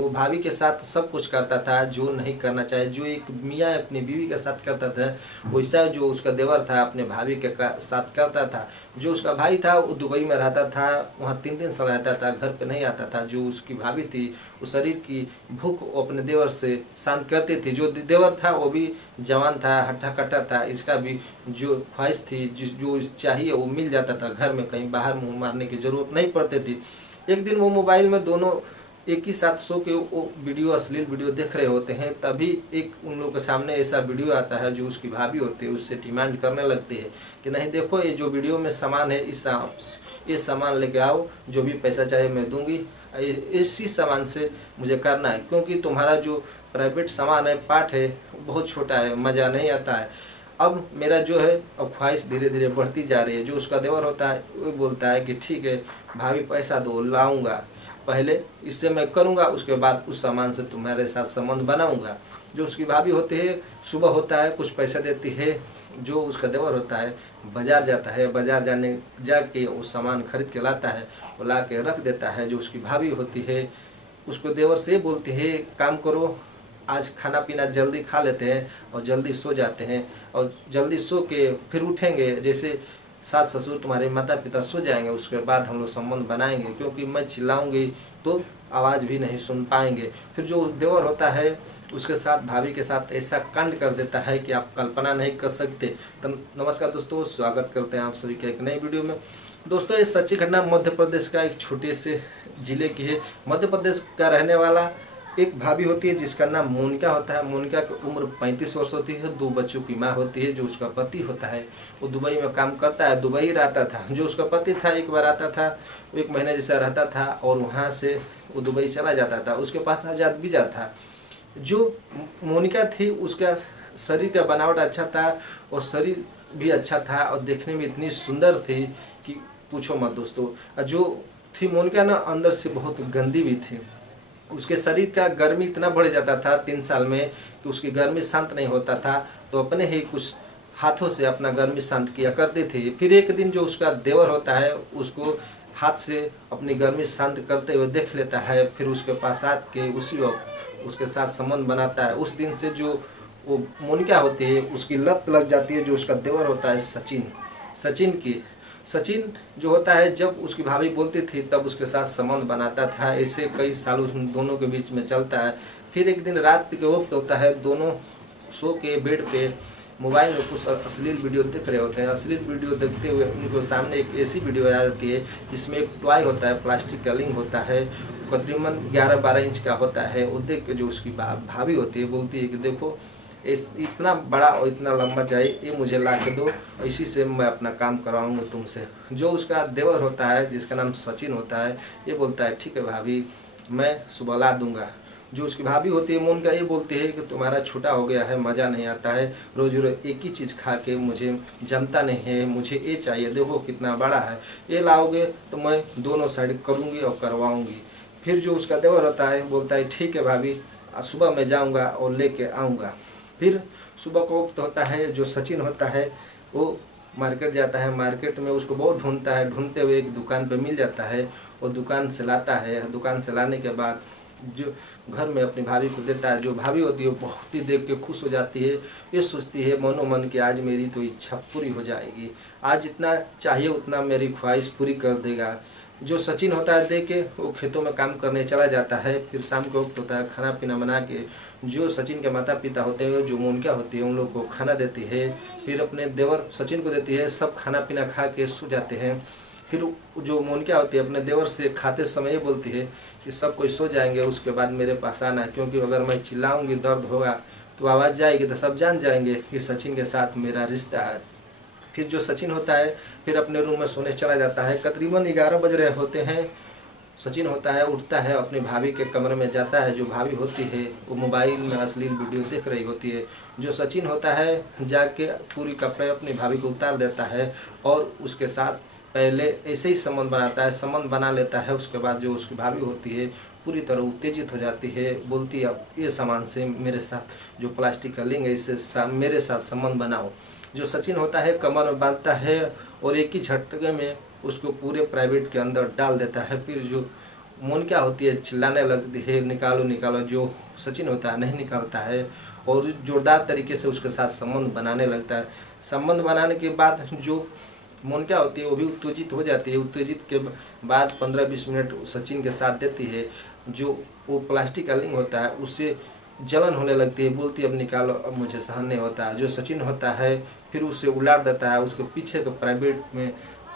वो भाभी के साथ सब कुछ करता था जो नहीं करना चाहिए। जो एक मियाँ अपनी बीवी के साथ करता था वैसा जो उसका देवर था अपने भाभी के साथ करता था। जो उसका भाई था वो दुबई में रहता था, वहाँ 3 दिन से रहता था, घर पे नहीं आता था। जो उसकी भाभी थी वो शरीर की भूख अपने देवर से शांत करती थी। जो देवर था वो भी जवान था, हट्टा कट्टा था, इसका भी जो ख्वाहिश थी जो चाहिए वो मिल जाता था घर में, कहीं बाहर मुँह मारने की ज़रूरत नहीं पड़ती थी। एक दिन वो मोबाइल में दोनों एक ही साथ सो के वो वीडियो, अश्लील वीडियो देख रहे होते हैं। तभी एक उन लोगों के सामने ऐसा वीडियो आता है जो उसकी भाभी होती है उससे डिमांड करने लगती है कि नहीं देखो, ये जो वीडियो में सामान है ये सामान लेके आओ, जो भी पैसा चाहे मैं दूंगी, इसी सामान से मुझे करना है, क्योंकि तुम्हारा जो प्राइवेट सामान है, पार्ट है, बहुत छोटा है, मज़ा नहीं आता है। अब मेरा जो है अब ख्वाहिश धीरे धीरे बढ़ती जा रही है। जो उसका देवर होता है वो बोलता है कि ठीक है भाभी पैसा दो, लाऊंगा, पहले इससे मैं करूंगा, उसके बाद उस सामान से तुम्हारे साथ संबंध बनाऊंगा। जो उसकी भाभी होती है सुबह होता है कुछ पैसा देती है, जो उसका देवर होता है बाजार जाता है, बाजार जाके उस सामान खरीद के लाता है, वो ला के रख देता है। जो उसकी भाभी होती है उसको देवर से बोलती है काम करो, आज खाना पीना जल्दी खा लेते हैं और जल्दी सो जाते हैं, और जल्दी सो के फिर उठेंगे, जैसे सास ससुर तुम्हारे माता पिता सो जाएंगे उसके बाद हम लोग संबंध बनाएंगे, क्योंकि मैं चिल्लाऊंगी तो आवाज़ भी नहीं सुन पाएंगे। फिर जो देवर होता है उसके साथ भाभी के साथ ऐसा कांड कर देता है कि आप कल्पना नहीं कर सकते। तो नमस्कार दोस्तों, स्वागत करते हैं आप सभी के एक नई वीडियो में। दोस्तों ये सच्ची घटना मध्य प्रदेश का एक छोटे से ज़िले की है। मध्य प्रदेश का रहने वाला एक भाभी होती है जिसका नाम मोनिका होता है। मोनिका की उम्र 35 वर्ष होती है, 2 बच्चों की माँ होती है। जो उसका पति होता है वो दुबई में काम करता है, दुबई रहता था। जो उसका पति था एक बार आता था, 1 महीने जैसा रहता था और वहाँ से वो दुबई चला जाता था। उसके पास आज़ाद वीज़ा था। जो मोनिका थी उसका शरीर का बनावट अच्छा था और शरीर भी अच्छा था और देखने में इतनी सुंदर थी कि पूछो मत दोस्तों। जो थी मोनिका ना अंदर से बहुत गंदी भी थी। उसके शरीर का गर्मी इतना बढ़ जाता था 3 साल में कि उसकी गर्मी शांत नहीं होता था, तो अपने ही कुछ हाथों से अपना गर्मी शांत किया करती थी। फिर एक दिन जो उसका देवर होता है उसको हाथ से अपनी गर्मी शांत करते हुए देख लेता है, फिर उसके पास आके उसी वक्त उसके साथ संबंध बनाता है। उस दिन से जो वो मोनिका होती है उसकी लत लग जाती है। जो उसका देवर होता है सचिन जो होता है, जब उसकी भाभी बोलती थी तब उसके साथ संबंध बनाता था। ऐसे कई सालों दोनों के बीच में चलता है। फिर एक दिन रात के वक्त होता है, दोनों सो के बेड पे मोबाइल में कुछ अश्लील वीडियो देख रहे होते हैं। अश्लील वीडियो देखते हुए उनको सामने एक ऐसी वीडियो आ जाती है जिसमें एक टॉय होता है, प्लास्टिक का लिंग होता है, तकरीबन 11-12 इंच का होता है। वो देख के जो उसकी भाभी होती है बोलती है कि देखो इतना बड़ा और इतना लंबा चाहिए, ये मुझे ला के दो, इसी से मैं अपना काम करवाऊंगा तुमसे। जो उसका देवर होता है जिसका नाम सचिन होता है ये बोलता है ठीक है भाभी मैं सुबह ला दूंगा। जो उसकी भाभी होती है मोनिका ये बोलती है कि तुम्हारा छोटा हो गया है, मज़ा नहीं आता है, रोज रोज एक ही चीज़ खा के मुझे जमता नहीं है, मुझे ये चाहिए, देखो कितना बड़ा है, ये लाओगे तो मैं दोनों साइड करूँगी और करवाऊँगी। फिर जो उसका देवर होता है बोलता है ठीक है भाभी सुबह मैं जाऊँगा और लेके आऊँगा। फिर सुबह को वक्त होता है, जो सचिन होता है वो मार्केट जाता है। मार्केट में उसको बहुत ढूंढता है, ढूंढते हुए एक दुकान पे मिल जाता है। वो दुकान से लाता है। दुकान से लाने के बाद जो घर में अपनी भाभी को देता है। जो भाभी होती है वो बहुत ही देख के खुश हो जाती है। ये सोचती है मनो मन कि आज मेरी तो इच्छा पूरी हो जाएगी, आज जितना चाहिए उतना मेरी ख्वाहिश पूरी कर देगा। जो सचिन होता है देख के वो खेतों में काम करने चला जाता है। फिर शाम के वक्त होता है, खाना पीना बना के जो सचिन के माता पिता होते हैं, जो मोनिका होती है, उन लोग को खाना देती है। फिर अपने देवर सचिन को देती है। सब खाना पीना खा के सो जाते हैं। फिर जो मोनिका होती है अपने देवर से खाते समय ये बोलती है कि सब कोई सो जाएंगे उसके बाद मेरे पास आना, क्योंकि अगर मैं चिल्लाऊंगी दर्द होगा तो आवाज़ जाएगी तो सब जान जाएंगे कि सचिन के साथ मेरा रिश्ता है। फिर जो सचिन होता है फिर अपने रूम में सोने चला जाता है। तकरीबन 11 बज रहे होते हैं। सचिन होता है उठता है, अपनी भाभी के कमरे में जाता है। जो भाभी होती है वो मोबाइल में अश्लील वीडियो देख रही होती है। जो सचिन होता है जाके पूरी कपड़े अपनी भाभी को उतार देता है और उसके साथ पहले ऐसे ही संबंध बनाता है, संबंध बना लेता है। उसके बाद जो उसकी भाभी होती है पूरी तरह उत्तेजित हो जाती है, बोलती है अब ये सामान से मेरे साथ जो प्लास्टिक का लिंग है इससे मेरे साथ संबंध बनाओ। जो सचिन होता है कमर में बांधता है और एक ही झटके में उसको पूरे प्राइवेट के अंदर डाल देता है। फिर जो मोनिका होती है चिल्लाने लगती है निकालो निकालो, जो सचिन होता है नहीं निकालता है और जोरदार तरीके से उसके साथ संबंध बनाने लगता है। संबंध बनाने के बाद जो मोनिका होती है वो भी उत्तेजित हो जाती है। उत्तेजित के बाद 15-20 मिनट सचिन के साथ देती है। जो वो प्लास्टिक का लिंग होता है उससे जलन होने लगती है, बोलती है अब निकालो, अब मुझे सहन नहीं होता है। जो सचिन होता है फिर उसे उलाट देता है, उसके पीछे के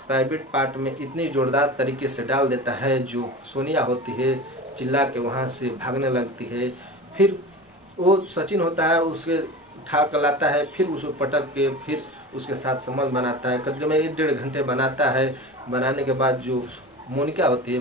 प्राइवेट पार्ट में इतनी जोरदार तरीके से डाल देता है जो सोनिया होती है चिल्ला के वहाँ से भागने लगती है। फिर वो सचिन होता है उसके उठा कर लाता है, फिर उसको पटक के फिर उसके साथ संबंध बनाता है। करीब 1-1.5 घंटे बनाता है। बनाने के बाद जो मोनिका होती है